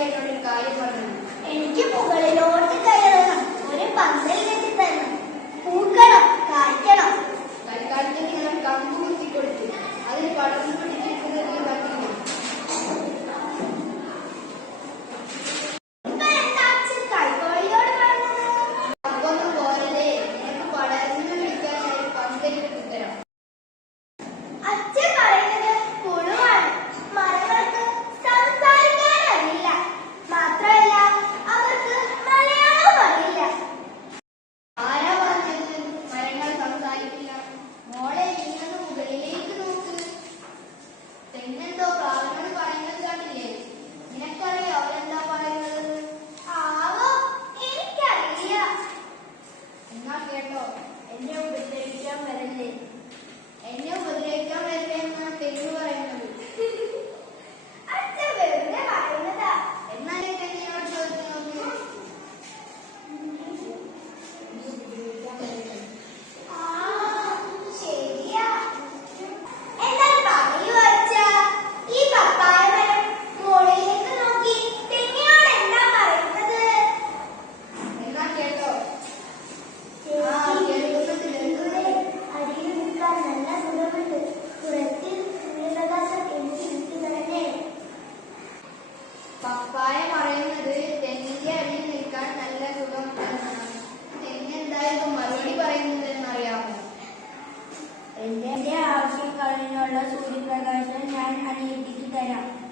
എന്നോടൊരു കാര്യം പറയണം എനിക്ക് മുകളിൽ എന്നെ ഉപദ്രവിക്കാൻ വരല്ലേ എന്നെ नीति की तरह।